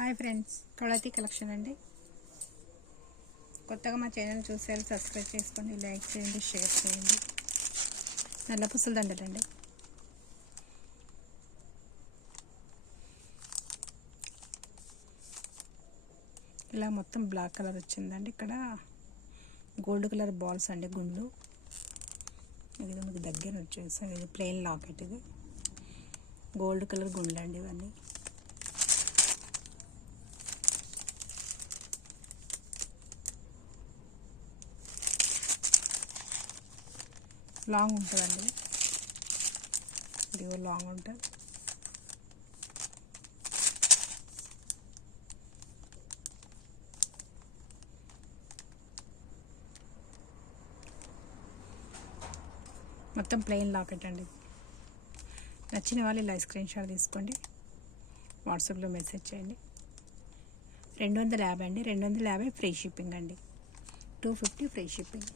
Hi friends, కళాతి collection అండి. కొత్తగా మా ఛానల్ చూసారు, సబ్స్క్రైబ్ చేసుకోండి, లైక్ చేయండి, షేర్ చేయండి. నల్ల పుసల దండలండి. ఇలా మొత్తం బ్లాక్ కలర్ వచ్చిందండి. ఇక్కడ గోల్డ్ కలర్ బాల్స్ అండి, గుండ్లు. ఇది మీకు దగ్గర వచ్చేసాను. ఇది ప్లెయిన్ లాకెట్. ఇది గోల్డ్ కలర్ గుండ్లు అండి. ఇవన్నీ లాంగ్ ఉంటుందండి. ఇది లాంగ్ ఉంటుంది. మొత్తం ప్లెయిన్ లాకెట్ అండి. నచ్చిన వాళ్ళు ఇలా స్క్రీన్ షాట్ తీసుకోండి, వాట్సాప్లో మెసేజ్ చేయండి. 250 అండి. 250 ఫ్రీ షిప్పింగ్ అండి. 250 ఫ్రీ షిప్పింగ్.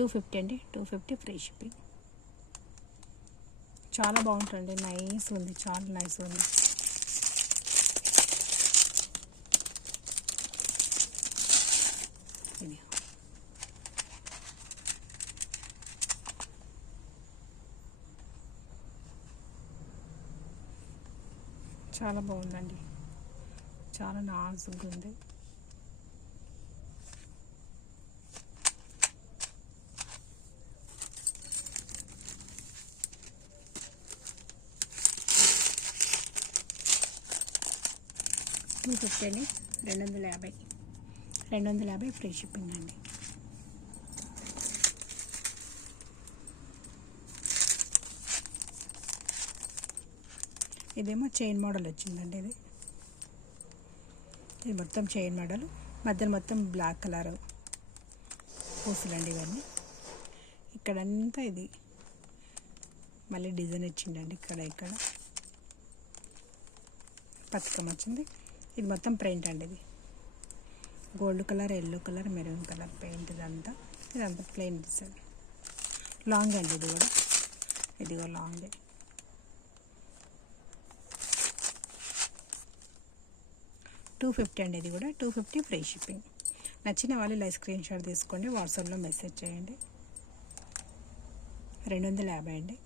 $250 అండి. 250 ఫ్రీ షిప్పింగ్. చాలా బాగుంటుంది. నైస్ ఉంది, చాలా నైస్ ఉంది. ఇది చాలా బాగుందండి, చాలా నాజుగా ఉంది. $250 అండి. 250 ఫ్రీ షిప్పింగ్ అండి. ఇదేమో చైన్ మోడల్ వచ్చిందండి. ఇది మొత్తం చైన్ మోడల్, మధ్యలో మొత్తం బ్లాక్ కలర్ పూసలండి. ఇవన్నీ ఇక్కడంతా ఇది మళ్ళీ డిజైన్ వచ్చిందండి. ఇక్కడ పథకం వచ్చింది. ఇది మొత్తం పెయింట్ అండి. ఇది gold colour, yellow colour, maroon colour paint. ఇదంతా ప్లెయిన్ డిజైన్. లాంగ్ అండి. ఇది కూడా ఇదిగో లాంగ్. $250 అండి. ఇది కూడా 250 ఫ్రీ షిప్పింగ్. నచ్చిన వాళ్ళు ఇలా స్క్రీన్ షాట్ తీసుకోండి, వాట్సాప్లో మెసేజ్ చేయండి. 250 అండి.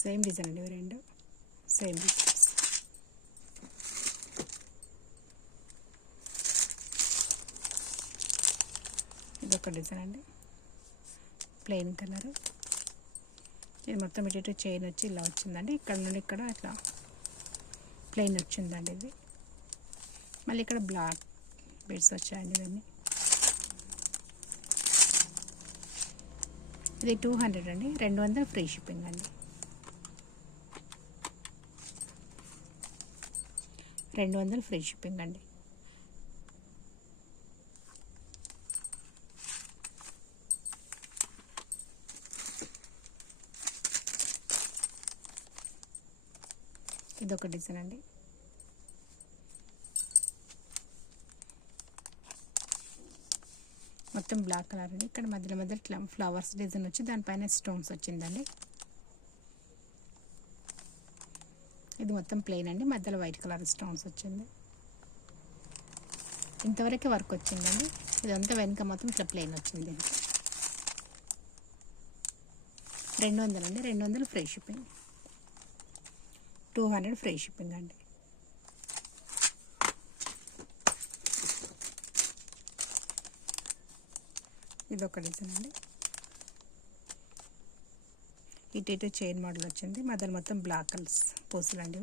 సేమ్ డిజైన్ అండి. ఇవి రెండు సేమ్ డిజైన్స్. ఇదొక డిజైన్ అండి, ప్లెయిన్ కలర్. ఇది మొత్తం ఇటు చైన్ వచ్చి ఇలా వచ్చిందండి. ఇక్కడ నుండి ఇక్కడ ఇట్లా ప్లెయిన్ వచ్చిందండి. ఇది మళ్ళీ ఇక్కడ బ్లాక్ బీడ్స్ వచ్చాయండి. ఇవన్నీ ఇది 200 అండి. 200 ఫ్రీ షిప్పింగ్ అండి. 200 ఫ్రీ షిప్పింగ్ అండి. ఇదొక డిజైన్ అండి. మొత్తం బ్లాక్ కలర్ అండి. ఇక్కడ మధ్యలో ఇట్లా ఫ్లవర్స్ డిజైన్ వచ్చి దానిపైన స్టోన్స్ వచ్చిందండి. ఇది మొత్తం ప్లెయిన్ అండి. మధ్యలో వైట్ కలర్ స్టోన్స్ వచ్చింది. ఇంతవరకే వర్క్ వచ్చిందండి. ఇదంతా వెనుక మొత్తం ఇట్లా ప్లెయిన్ వచ్చింది. 200 అండి. 200 ఫ్రీ షిప్పింగ్. 200 ఫ్రీ షిప్పింగ్ అండి. ఇదొక డిజైన్ అండి. ఇటు చైన్ మోడల్ వచ్చింది. మధ్యలో మొత్తం బ్లాక్ కలర్స్ పూసలు అండి.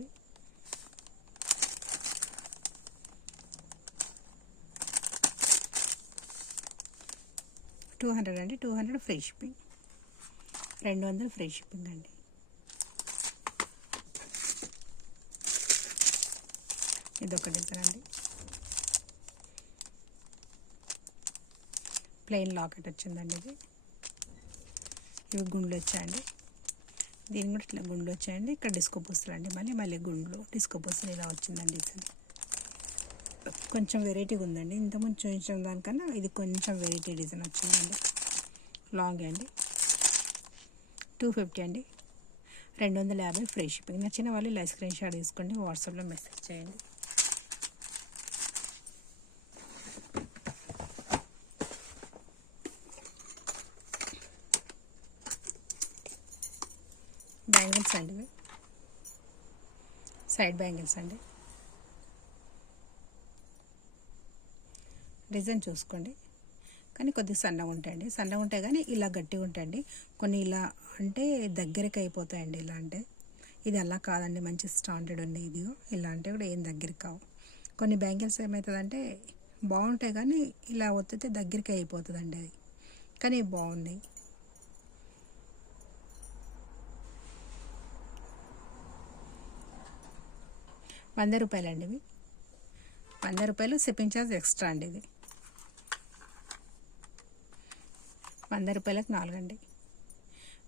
200 అండి. 200 ఫ్రీ షిప్పింగ్. 200 ఫ్రీ షిప్పింగ్ అండి. ఇదొక డిజైన్ అండి. ప్లెయిన్ లాకెట్ వచ్చిందండి. ఇది ఇవి గుండ్లు వచ్చాయండి. దీని కూడా ఇట్లా గుండ్లు వచ్చాయండి. ఇక్కడ డిస్కో పూసలు అండి, మళ్ళీ గుండ్లు డిస్కో పూసలు ఇలా వచ్చిందండి డిజైన్. కొంచెం వెరైటీగా ఉందండి, ఇంతకుముందు చూపించిన దానికన్నా ఇది కొంచెం వెరైటీ డిజైన్ వచ్చిందండి. లాంగ్ అండి, 250 అండి, 250 ఫ్రీ షిప్పింగ్. నచ్చిన వాళ్ళు ఇలా స్క్రీన్ షాట్ తీసుకోండి, వాట్సాప్లో మెసేజ్ చేయండి. బ్యాంగిల్స్ అండి, ఇవి సైడ్ బ్యాంగిల్స్ అండి. డిజైన్ చూసుకోండి, కానీ కొద్దిగా సన్నగా ఉంటాయండి. సన్నగా ఉంటాయి కానీ ఇలా గట్టిగా ఉంటాయండి. కొన్ని ఇలా అంటే దగ్గరికి అయిపోతాయండి. ఇలా అంటే ఇది అలా కాదండి, మంచి స్టాండర్డ్ ఉంది. ఇది ఇలా అంటే కూడా ఏం దగ్గరికి కావు. కొన్ని బ్యాంగిల్స్ ఏమవుతుందంటే బాగుంటాయి కానీ ఇలా ఒత్తితే దగ్గరికి అయిపోతుందండి అది, కానీ బాగున్నాయి. ₹100 అండి, ఇవి ₹100. షిప్పింగ్ ఛార్జ్ ఎక్స్ట్రా అండి. ఇది ₹100కి 4 అండి.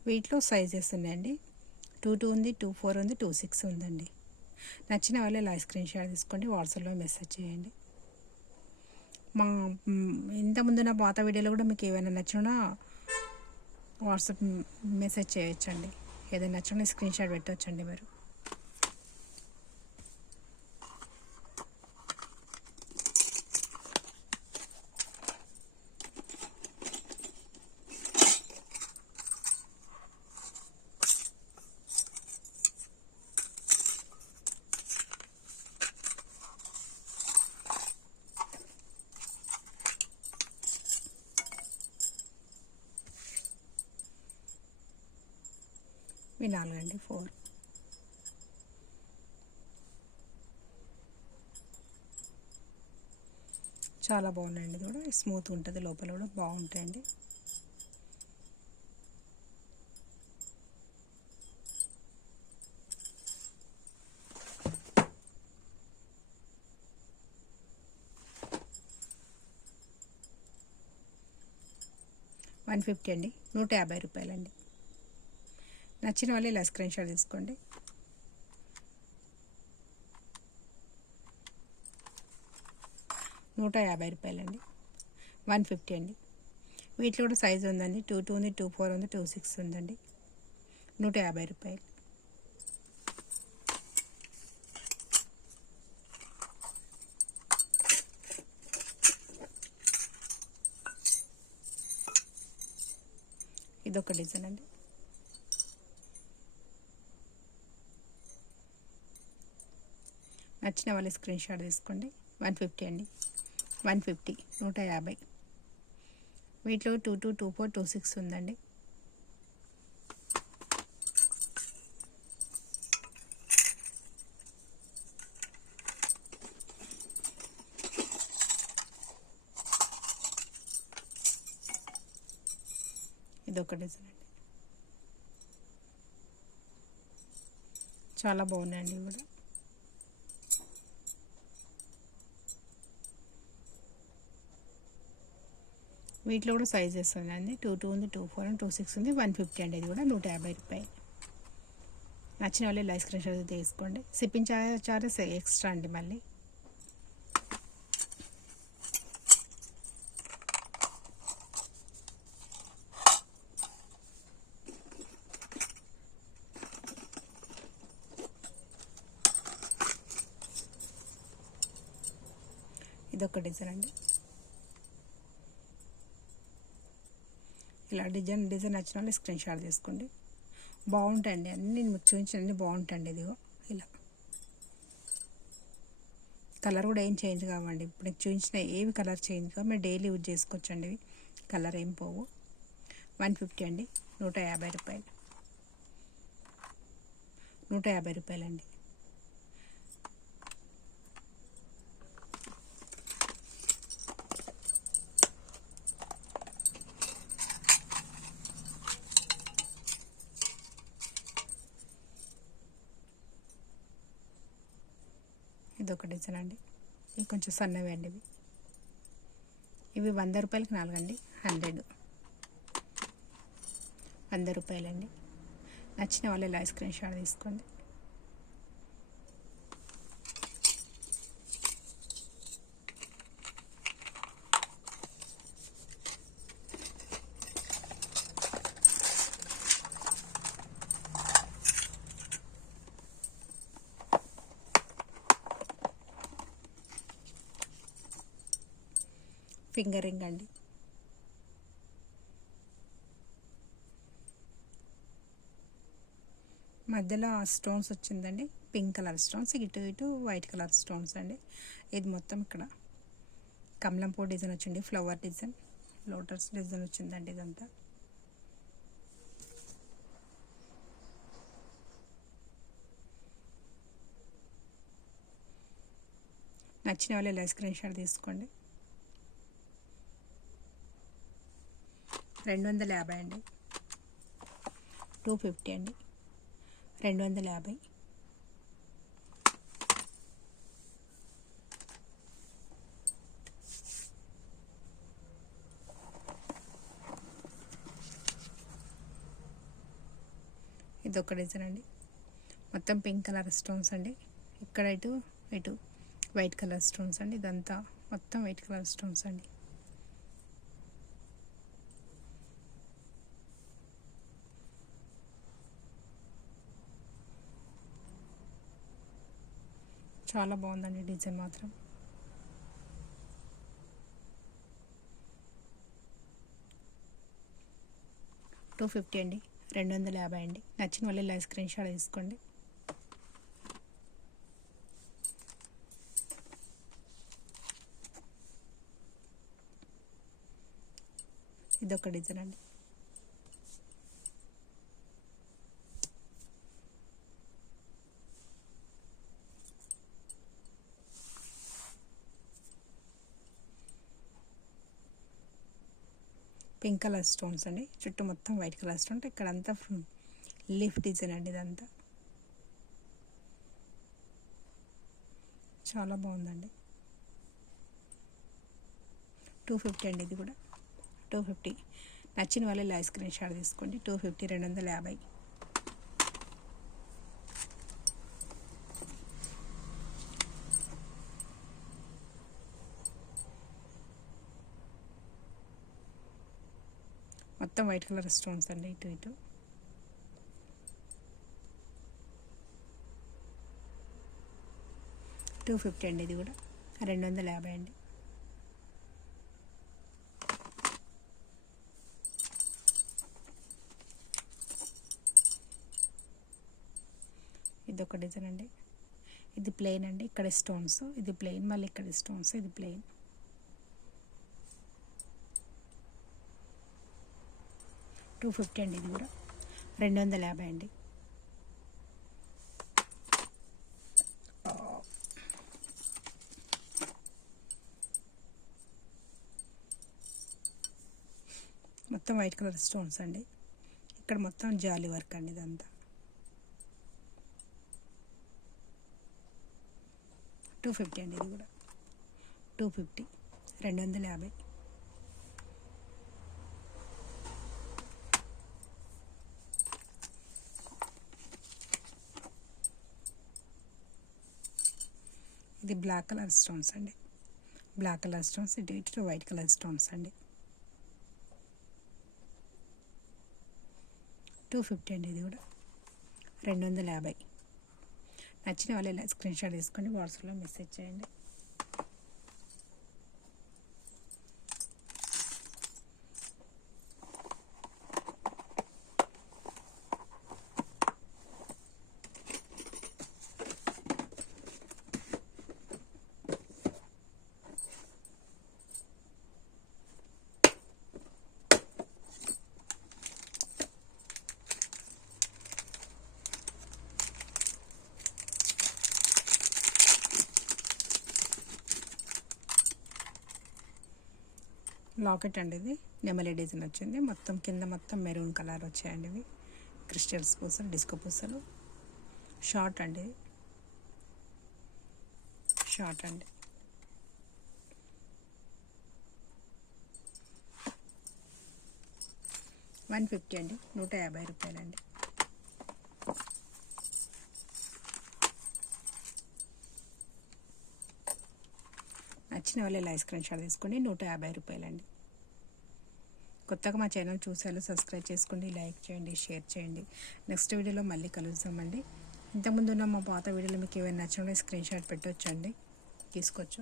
వీటిలో సైజెస్ ఉన్నాయండి, 22 ఉంది, 24 ఉంది, 26 ఉందండి. నచ్చిన వాళ్ళు ఇలా స్క్రీన్ షాట్ తీసుకోండి, వాట్సాప్లో మెసేజ్ చేయండి. మా ఇంతకుముందు నా పాత వీడియోలో కూడా మీకు ఏమైనా నచ్చినా వాట్సాప్ మెసేజ్ చేయొచ్చండి. ఏదైనా నచ్చినా స్క్రీన్ షాట్ పెట్టవచ్చండి మీరు. ఇవి 4 అండి, 4. చాలా బాగున్నాయండి. ఇది కూడా స్మూత్ ఉంటుంది, లోపల కూడా బాగుంటాయండి. ₹150 అండి, ₹150 అండి. నచ్చిన వాళ్ళు ఇలా స్క్రీన్ షాట్ తీసుకోండి. ₹150 అండి, 150 అండి. వీటిలో కూడా సైజు ఉందండి, 22 ఉంది, 24 ఉంది, 26 ఉందండి. ₹150. ఇదొక డిజైన్ అండి. నచ్చిన వాళ్ళు స్క్రీన్ షాట్ తీసుకోండి. 150 అండి, 150, 150. వీటిలో 22, 24, 26 ఉందండి. ఇదొక డిజైన్ అండి, చాలా బాగున్నాయండి ఇవి కూడా. వీటిలో కూడా సైజెస్ ఉన్నాయండి, 22 ఉంది, 24 ఉంది, 26 ఉంది, 150 అండి. ఇది కూడా ₹150. నచ్చిన వాళ్ళు లైవ్ స్క్రీన్ షాట్ తీసుకోండి. షిప్పింగ్ చార్జెస్ ఎక్స్ట్రా అండి. మళ్ళీ ఇదొక డిజైన్ అండి. ఇలా డిజైన్ నచ్చిన వాళ్ళు స్క్రీన్ షాట్ తీసుకోండి. బాగుంటాయండి అన్నీ, మీకు చూపించండి బాగుంటాయండి. ఇదిగో ఇలా కలర్ కూడా ఏం చేంజ్ కావండి. ఇప్పుడు మీకు చూపించిన ఏవి కలర్ చేంజ్ కావు, మీరు డైలీ యూజ్ చేసుకోవచ్చండి. ఇవి కలర్ ఏం పోవు. 150 అండి, ₹150. ₹150 అండి. ఇదొక డిజైన్ అండి, ఇవి కొంచెం సన్నవి అండి. ఇవి ₹100కి 4 అండి, 100. రూపాయలండి. నచ్చిన వాళ్ళు ఇలా స్క్రీన్ షాట్ తీసుకోండి. ఫింగర్ రింగ్ అండి. మధ్యలో స్టోన్స్ వచ్చిందండి, పింక్ కలర్ స్టోన్స్, ఇటు ఇటు వైట్ కలర్ స్టోన్స్ అండి. ఇది మొత్తం ఇక్కడ కమలం పూ డిజైన్ వచ్చింది, ఫ్లవర్ డిజైన్, లోటస్ డిజైన్ వచ్చిందండి. ఇదంతా నచ్చిన వాళ్ళు ఇలా స్క్రీన్ షాట్ తీసుకోండి. 250 అండి, 250 అండి, 250. ఇదొక డిజైన్ అండి, మొత్తం పింక్ కలర్ స్టోన్స్ అండి. ఇక్కడ ఇటు ఇటు వైట్ కలర్ స్టోన్స్ అండి. ఇదంతా మొత్తం వైట్ కలర్ స్టోన్స్ అండి. చాలా బాగుందండి డిజైన్ మాత్రం. $250 అండి, 250 అండి. నచ్చిన వాళ్ళు ఇలా స్క్రీన్ షాట్ తీసుకోండి. ఇదొక డిజైన్ అండి. పింక్ కలర్ స్టోన్స్ అండి, చుట్టూ మొత్తం వైట్ కలర్ స్టోన్. ఇక్కడంతా లీఫ్ డిజైన్ అండి. ఇదంతా చాలా బాగుందండి. 250 అండి, ఇది కూడా 250. నచ్చిన వాళ్ళు ఇలా స్క్రీన్ షాట్ తీసుకోండి. 250, 250. మొత్తం వైట్ కలర్ స్టోన్స్ అండి, ఇటు ఇటు. $250 అండి, ఇది కూడా 250 అండి. ఇదొక డిజైన్ అండి, ఇది ప్లెయిన్ అండి. ఇక్కడ స్టోన్స్, ఇది ప్లెయిన్, మళ్ళీ ఇక్కడ స్టోన్స్, ఇది ప్లెయిన్. $250 అండి, ఇది కూడా 250 అండి. మొత్తం వైట్ కలర్ స్టోన్స్ అండి. ఇక్కడ మొత్తం జాలీ వర్క్ అండి. ఇదంతా 250 అండి, ఇది కూడా 250, 250. ఇది బ్లాక్ కలర్ స్టోన్స్ అండి, బ్లాక్ కలర్ స్టోన్స్, ఇటు ఇటు వైట్ కలర్ స్టోన్స్ అండి. 250 అండి, ఇది కూడా 250. నచ్చిన వాళ్ళు ఇలా స్క్రీన్ షాట్ తీసుకొని వాట్సాప్లో మెసేజ్ చేయండి. లాకెట్ అండి, ఇది నెమలి డిజైన్ వచ్చింది. మొత్తం కింద మొత్తం మెరూన్ కలర్ వచ్చాయండి. ఇవి క్రిస్టల్స్ పూసలు, డిస్కో పూసలు. షార్ట్ అండి, షార్ట్ అండి. 150 అండి, 150 రూపాయలండి. నచ్చిన వాళ్ళు ఇలా స్క్రీన్ షాట్ తీసుకోండి. 150 రూపాయలండి. కొత్తగా మా ఛానల్ చూసారు, సబ్స్క్రైబ్ చేసుకోండి, లైక్ చేయండి, షేర్ చేయండి. నెక్స్ట్ వీడియోలో మళ్ళీ కలుద్దామండి. ఇంతకుముందు ఉన్న మా పాత వీడియోలో మీకు ఏమైనా నచ్చినా స్క్రీన్ షాట్ పెట్టవచ్చండి, తీసుకోవచ్చు.